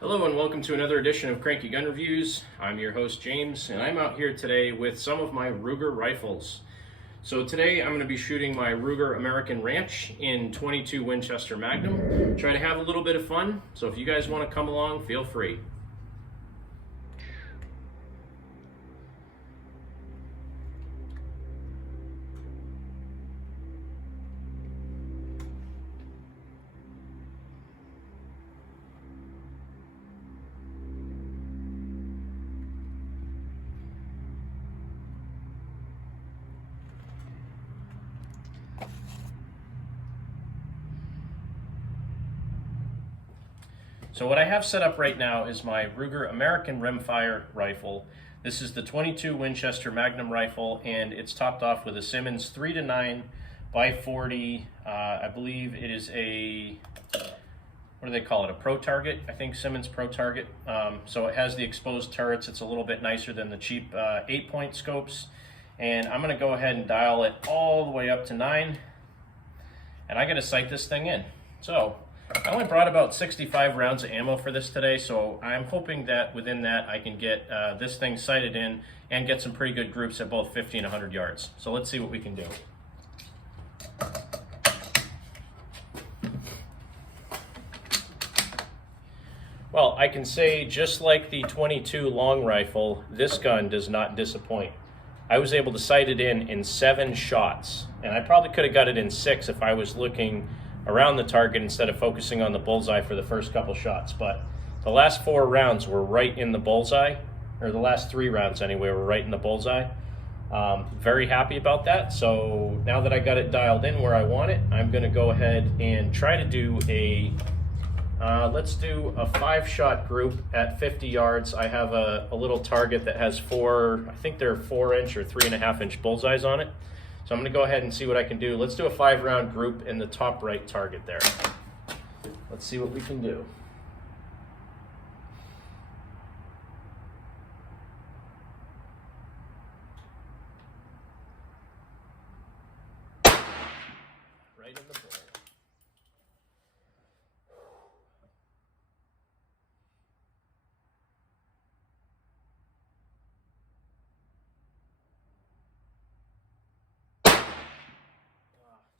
Hello and welcome to another edition of Cranky Gun Reviews. I'm your host James and I'm out here today with some of my Ruger rifles. So today I'm going to be shooting my Ruger American Ranch in 22 Winchester Magnum. Try to have a little bit of fun, so if you guys want to come along, feel free. So what I have set up right now is my Ruger American Rimfire rifle. This is the 22 Winchester Magnum rifle, and it's topped off with a Simmons 3-9 by 40. I believe it is a, what do they call it, a Pro Target? I think Simmons Pro Target. So it has the exposed turrets. It's a little bit nicer than the cheap 8-point scopes. And I'm going to go ahead and dial it all the way up to 9. And I got to sight this thing in. So I only brought about 65 rounds of ammo for this today, so I'm hoping that within that I can get this thing sighted in and get some pretty good groups at both 50 and 100 yards. So let's see what we can do. Well, I can say, just like the 22 long rifle, this gun does not disappoint. I was able to sight it in 7 shots, and I probably could have got it in 6 if I was looking around the target instead of focusing on the bullseye for the first couple shots. But the last 4 rounds were right in the bullseye, or the last 3 rounds anyway were right in the bullseye. Very happy about that. So now that I got it dialed in where I want it, I'm going to go ahead and try to do a let's do a 5-shot group at 50 yards. I have a little target that has 4, I think they're 4-inch or 3.5-inch bullseyes on it. So I'm going to go ahead and see what I can do. Let's do a 5-round group in the top right target there. Let's see what we can do. Right in the bull.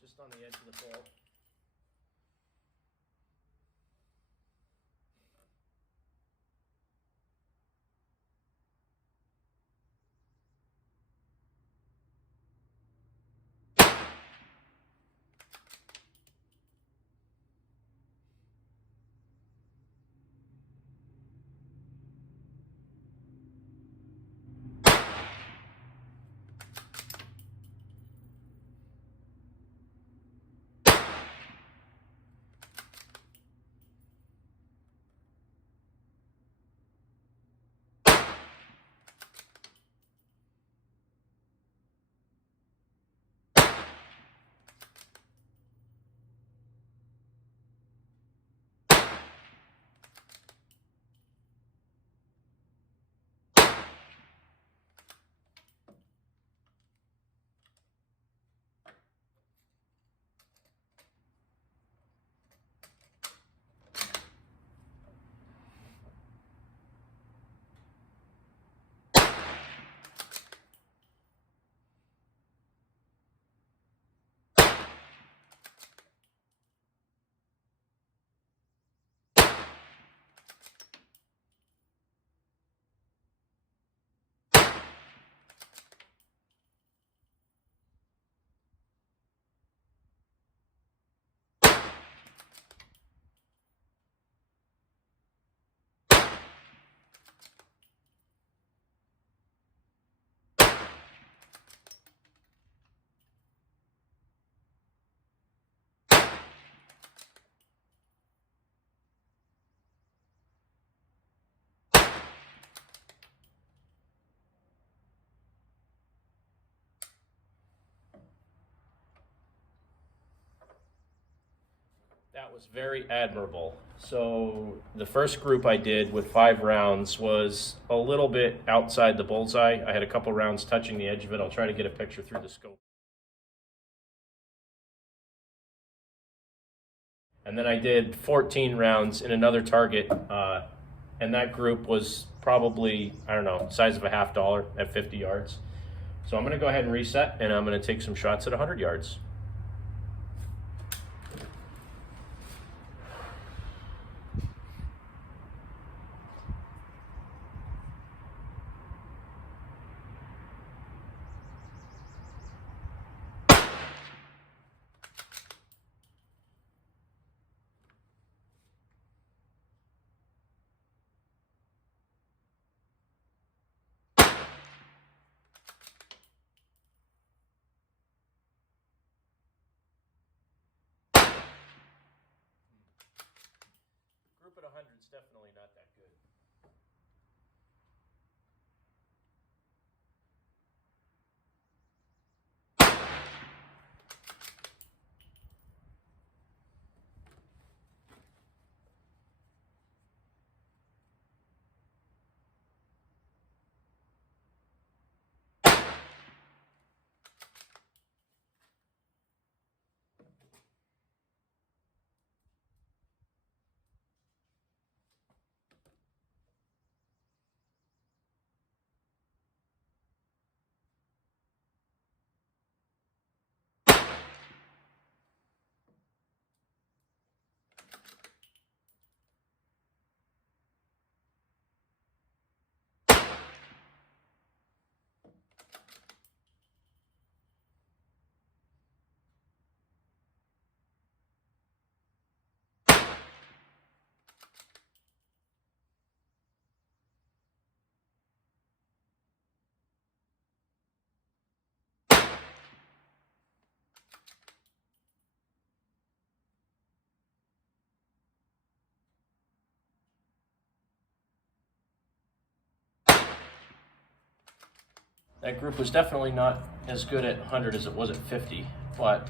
Just on the edge of the ball. That was very admirable. So the first group I did with 5 rounds was a little bit outside the bullseye. I had a couple rounds touching the edge of it. I'll try to get a picture through the scope. And then I did 14 rounds in another target and that group was probably, I don't know, size of a $50 at 50 yards. So I'm gonna go ahead and reset, and I'm gonna take some shots at 100 yards. Group at 100 is definitely not that good. That group was definitely not as good at 100 as it was at 50, but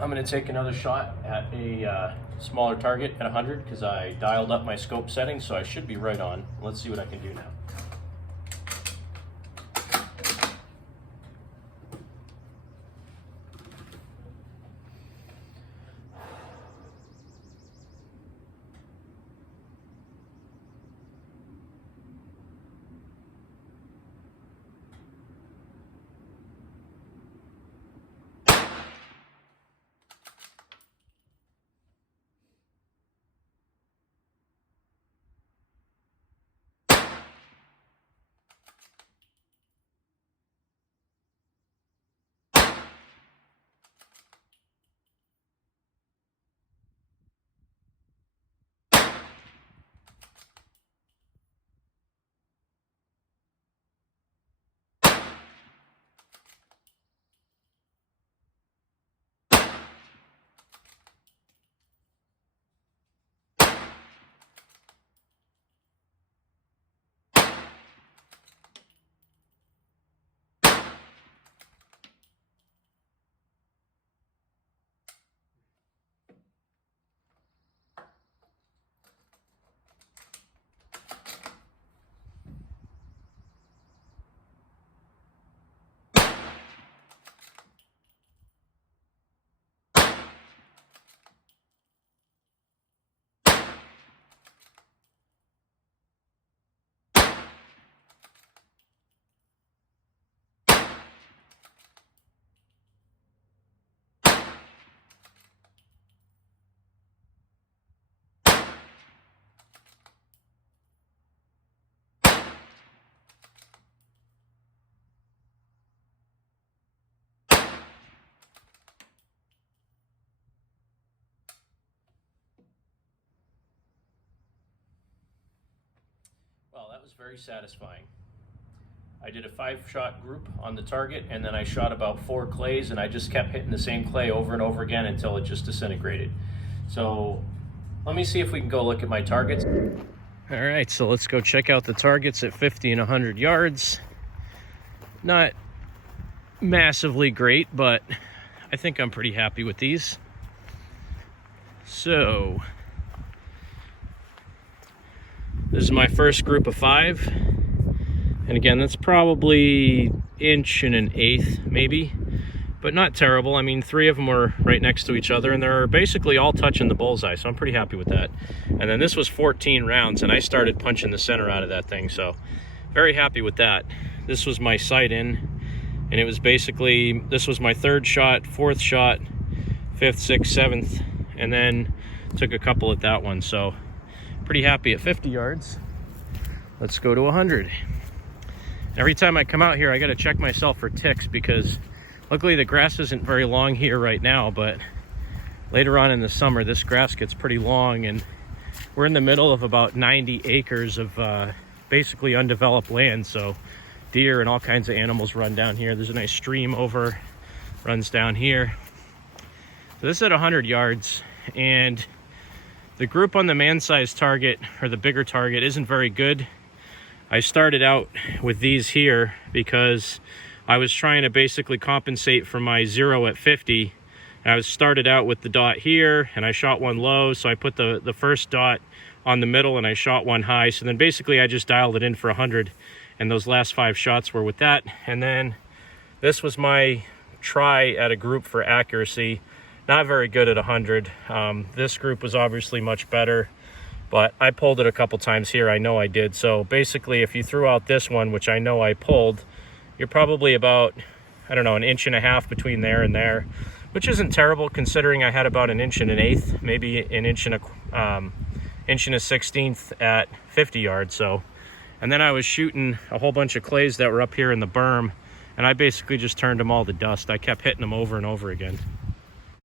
I'm going to take another shot at a smaller target at 100 because I dialed up my scope settings, so I should be right on. Let's see what I can do now. Well, that was very satisfying. I did a 5-shot group on the target, and then I shot about 4 clays, and I just kept hitting the same clay over and over again until it just disintegrated. So let me see if we can go look at my targets. All right, so let's go check out the targets at 50 and 100 yards. Not massively great, but I think I'm pretty happy with these. So this is my first group of 5. And again, that's probably 1 1/8 maybe. but not terrible. I mean, 3 of them were right next to each other, and they're basically all touching the bullseye, so I'm pretty happy with that. And then this was 14 rounds, and I started punching the center out of that thing, so very happy with that. This was my sight in, and it was basically, this was my 3rd shot, 4th shot, 5th, 6th, 7th, and then took a couple at that one, so pretty happy at 50 yards. Let's go to 100. Every time I come out here, I got to check myself for ticks, because luckily the grass isn't very long here right now, but later on in the summer, this grass gets pretty long, and we're in the middle of about 90 acres of basically undeveloped land, so deer and all kinds of animals run down here. There's a nice stream runs down here. So this is at 100 yards, and the group on the man-sized target, or the bigger target, isn't very good. I started out with these here because I was trying to basically compensate for my 0 at 50. I started out with the dot here, and I shot one low, so I put the first dot on the middle, and I shot one high. So then basically I just dialed it in for 100, and those last 5 shots were with that. And then this was my try at a group for accuracy. Not very good at 100. This group was obviously much better, but I pulled it a couple times here. I know I did. So basically, if you threw out this one, which I know I pulled, you're probably about, I don't know, 1.5 inches between there and there, which isn't terrible considering I had about 1 1/8 inch, maybe 1 1/16 inch at 50 yards. So, and then I was shooting a whole bunch of clays that were up here in the berm, and I basically just turned them all to dust. I kept hitting them over and over again.